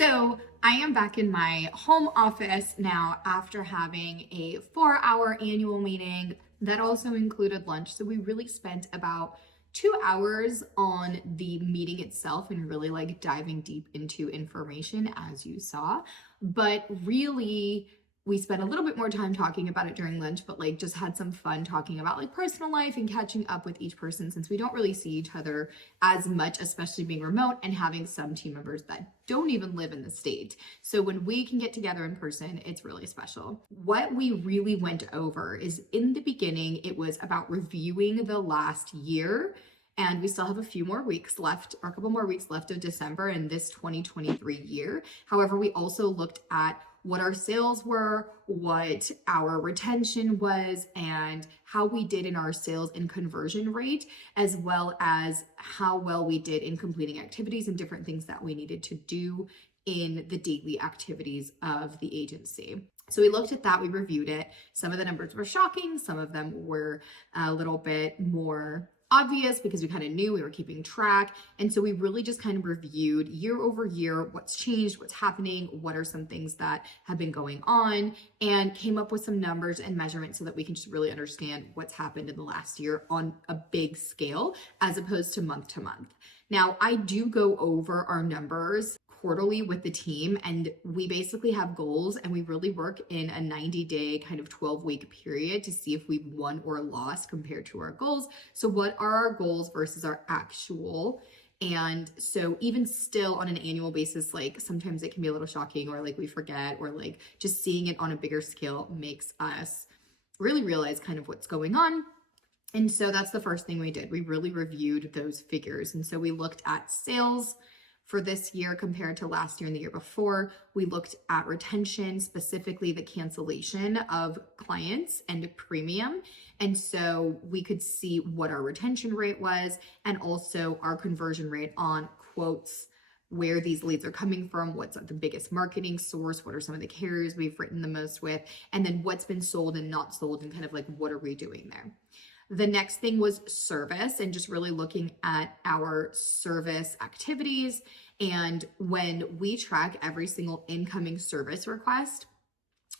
So I am back in my home office now after having a 4-hour annual meeting that also included lunch. So we really spent about 2 hours on the meeting itself and really like diving deep into information as you saw. But really, we spent a little bit more time talking about it during lunch, but like just had some fun talking about like personal life and catching up with each person since we don't really see each other as much, especially being remote and having some team members that don't even live in the state. So when we can get together in person, it's really special. What we really went over is in the beginning, it was about reviewing the last year. And we still have a few more weeks left, or a couple more weeks left of December in this 2023 year. However, we also looked at what our sales were, what our retention was, and how we did in our sales and conversion rate, as well as how well we did in completing activities and different things that we needed to do in the daily activities of the agency. So we looked at that, we reviewed it. Some of the numbers were shocking, some of them were a little bit more obvious because we kind of knew we were keeping track. And so we really just kind of reviewed year over year what's changed, what's happening, what are some things that have been going on, and came up with some numbers and measurements so that we can just really understand what's happened in the last year on a big scale as opposed to month. Now, I do go over our numbers quarterly with the team, and we basically have goals, and we really work in a 90-day kind of 12-week period to see if we've won or lost compared to our goals. So what are our goals versus our actual? And so even still on an annual basis, like sometimes it can be a little shocking, or like we forget, or like just seeing it on a bigger scale makes us really realize kind of what's going on. And so that's the first thing we did. We really reviewed those figures. And so we looked at sales for this year compared to last year and the year before. We looked at retention, specifically the cancellation of clients and premium. And so we could see what our retention rate was and also our conversion rate on quotes, where these leads are coming from, what's the biggest marketing source, what are some of the carriers we've written the most with, and then what's been sold and not sold, and kind of like what are we doing there. The next thing was service, and just really looking at our service activities. And when we track every single incoming service request,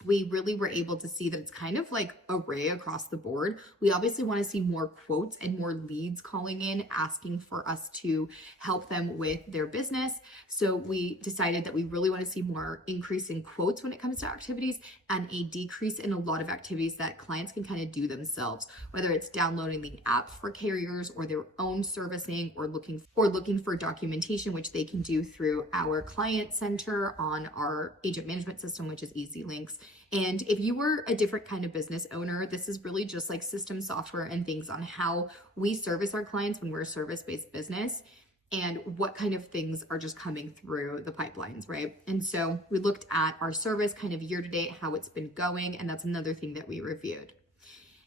we really were able to see that it's kind of like array across the board. We obviously want to see more quotes and more leads calling in, asking for us to help them with their business. So we decided that we really want to see more increase in quotes when it comes to activities, and a decrease in a lot of activities that clients can kind of do themselves, whether it's downloading the app for carriers or their own servicing, or looking for documentation, which they can do through our client center on our agent management system, which is Easy Links. And if you were a different kind of business owner, this is really just like system software and things on how we service our clients when we're a service-based business, and what kind of things are just coming through the pipelines, right? And so we looked at our service kind of year to date, how it's been going, and that's another thing that we reviewed.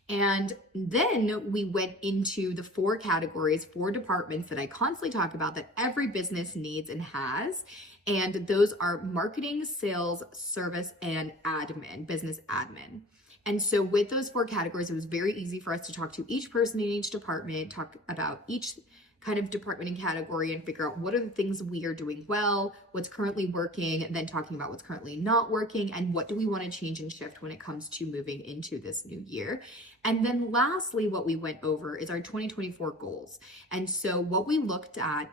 And then we went into the 4 categories, 4 departments that I constantly talk about that every business needs and has. And those are marketing, sales, service, and admin, business admin. And so with those 4 categories, it was very easy for us to talk to each person in each department, talk about each kind of department and category, and figure out what are the things we are doing well, what's currently working, and then talking about what's currently not working, and what do we want to change and shift when it comes to moving into this new year. And then lastly, what we went over is our 2024 goals. And so what we looked at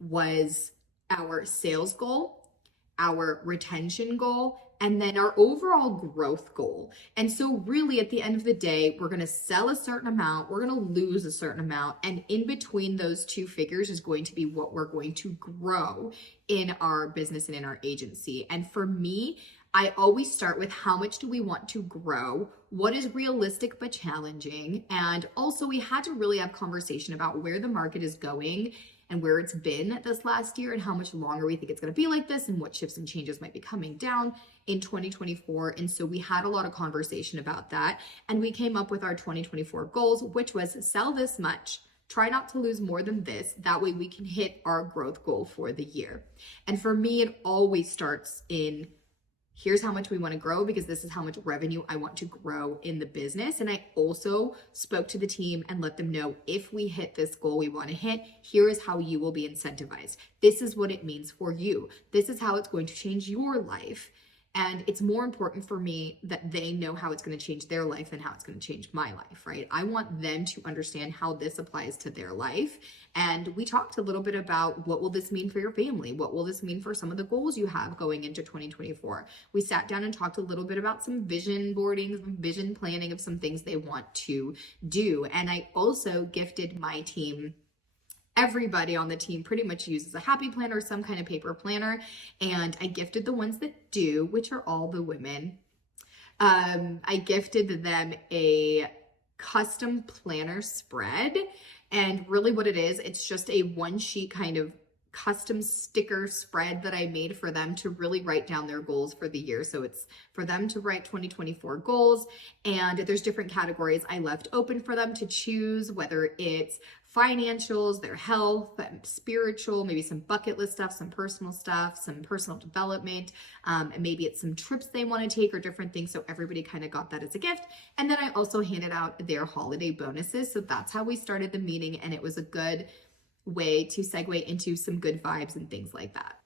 was our sales goal, our retention goal, and then our overall growth goal. And so really at the end of the day, we're going to sell a certain amount, we're going to lose a certain amount, and in between those 2 figures is going to be what we're going to grow in our business and in our agency. And for me, I always start with how much do we want to grow? What is realistic but challenging? And also we had to really have conversation about where the market is going and where it's been this last year, and how much longer we think it's going to be like this, and what shifts and changes might be coming down in 2024. And so we had a lot of conversation about that, and we came up with our 2024 goals, which was sell this much, try not to lose more than this. That way we can hit our growth goal for the year. And for me, it always starts in Here's how much we want to grow because this is how much revenue I want to grow in the business. And I also spoke to the team and let them know, if we hit this goal we want to hit, here is how you will be incentivized. This is what it means for you. This is how it's going to change your life. And it's more important for me that they know how it's going to change their life than how it's going to change my life, right? I want them to understand how this applies to their life. And we talked a little bit about, what will this mean for your family? What will this mean for some of the goals you have going into 2024? We sat down and talked a little bit about some vision boarding, some vision planning of some things they want to do. And I also gifted my team, everybody on the team pretty much uses a happy planner or some kind of paper planner. And I gifted the ones that do, which are all the women. I gifted them a custom planner spread. And really what it is, it's just a one sheet kind of custom sticker spread that I made for them to really write down their goals for the year. So it's for them to write 2024 goals, and there's different categories I left open for them to choose, whether it's financials, their health, spiritual, maybe some bucket list stuff, some personal development, and maybe it's some trips they want to take or different things. So everybody kind of got that as a gift. And then I also handed out their holiday bonuses. So that's how we started the meeting, and it was a good way to segue into some good vibes and things like that.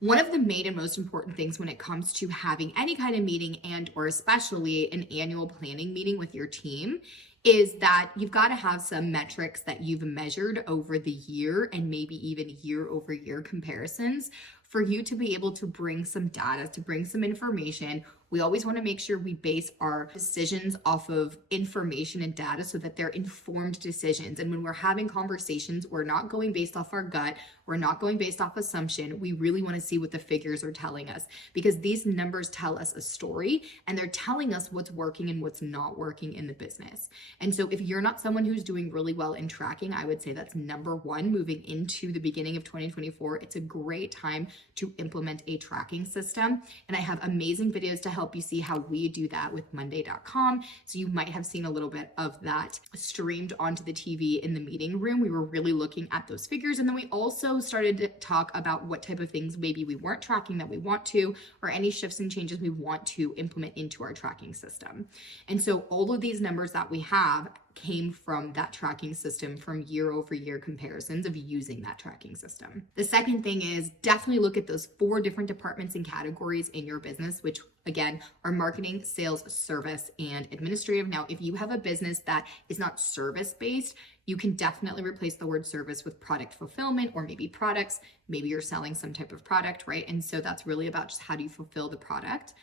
One of the main and most important things when it comes to having any kind of meeting, and or especially an annual planning meeting with your team, is that you've got to have some metrics that you've measured over the year, and maybe even year over year comparisons, for you to be able to bring some data, to bring some information. We always want to make sure we base our decisions off of information and data so that they're informed decisions. And when we're having conversations, we're not going based off our gut. We're not going based off assumption. We really want to see what the figures are telling us, because these numbers tell us a story, and they're telling us what's working and what's not working in the business. And so if you're not someone who's doing really well in tracking, I would say that's number one moving into the beginning of 2024. It's a great time to implement a tracking system. And I have amazing videos to help you see how we do that with Monday.com. So you might have seen a little bit of that streamed onto the TV in the meeting room. We were really looking at those figures. And then we also started to talk about what type of things maybe we weren't tracking that we want to, or any shifts and changes we want to implement into our tracking system. And so all of these numbers that we have came from that tracking system, from year over year comparisons of using that tracking system. The second thing is definitely look at those 4 different departments and categories in your business, which again are marketing, sales, service, and administrative. Now, if you have a business that is not service based, you can definitely replace the word service with product fulfillment, or maybe products. Maybe you're selling some type of product, right? And so that's really about just how do you fulfill the product.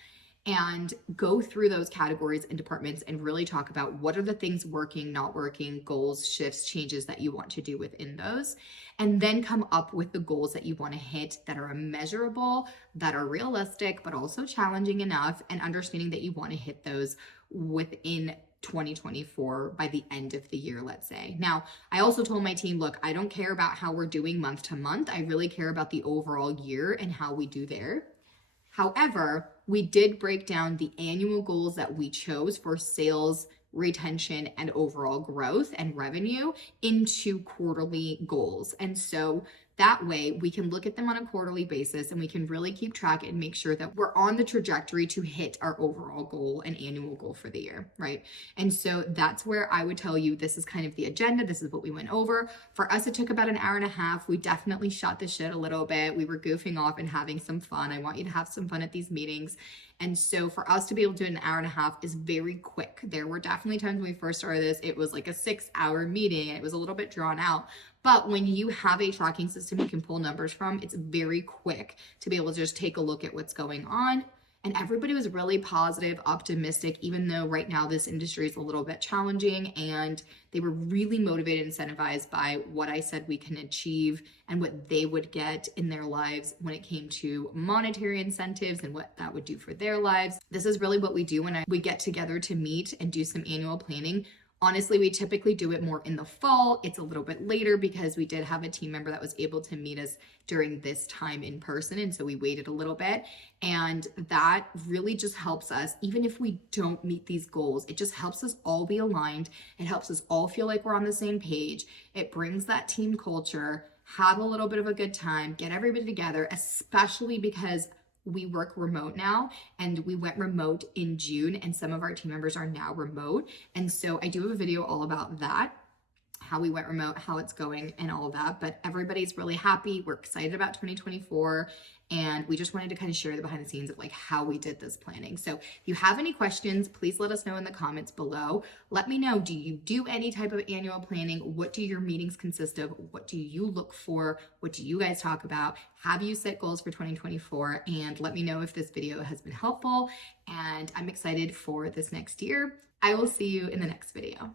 And go through those categories and departments and really talk about what are the things working, not working, goals, shifts, changes that you want to do within those. And then come up with the goals that you want to hit that are measurable, that are realistic, but also challenging enough, and understanding that you want to hit those within 2024 by the end of the year, let's say. Now, I also told my team, look, I don't care about how we're doing month to month. I really care about the overall year and how we do there. However, we did break down the annual goals that we chose for sales, retention, and overall growth and revenue into quarterly goals. And so that way we can look at them on a quarterly basis, and we can really keep track and make sure that we're on the trajectory to hit our overall goal and annual goal for the year, right? And so that's where I would tell you, this is kind of the agenda. This is what we went over. For us, it took about an hour and a half. We definitely shot the shit a little bit. We were goofing off and having some fun. I want you to have some fun at these meetings. And so for us to be able to do an hour and a half is very quick. There were definitely times when we first started this, it was like a 6-hour meeting, and it was a little bit drawn out. But when you have a tracking system you can pull numbers from, it's very quick to be able to just take a look at what's going on. And everybody was really positive, optimistic, even though right now this industry is a little bit challenging, and they were really motivated and incentivized by what I said we can achieve and what they would get in their lives when it came to monetary incentives and what that would do for their lives. This is really what we do when we get together to meet and do some annual planning. Honestly, we typically do it more in the fall. It's a little bit later because we did have a team member that was able to meet us during this time in person. And so we waited a little bit. And that really just helps us, even if we don't meet these goals, it just helps us all be aligned. It helps us all feel like we're on the same page. It brings that team culture, have a little bit of a good time, get everybody together, especially because we work remote now, and we went remote in June, and some of our team members are now remote. And so I do have a video all about that, how we went remote, how it's going, and all of that. But everybody's really happy. We're excited about 2024. And we just wanted to kind of share the behind the scenes of like how we did this planning. So if you have any questions, please let us know in the comments below. Let me know, do you do any type of annual planning? What do your meetings consist of? What do you look for? What do you guys talk about? Have you set goals for 2024? And let me know if this video has been helpful. And I'm excited for this next year. I will see you in the next video.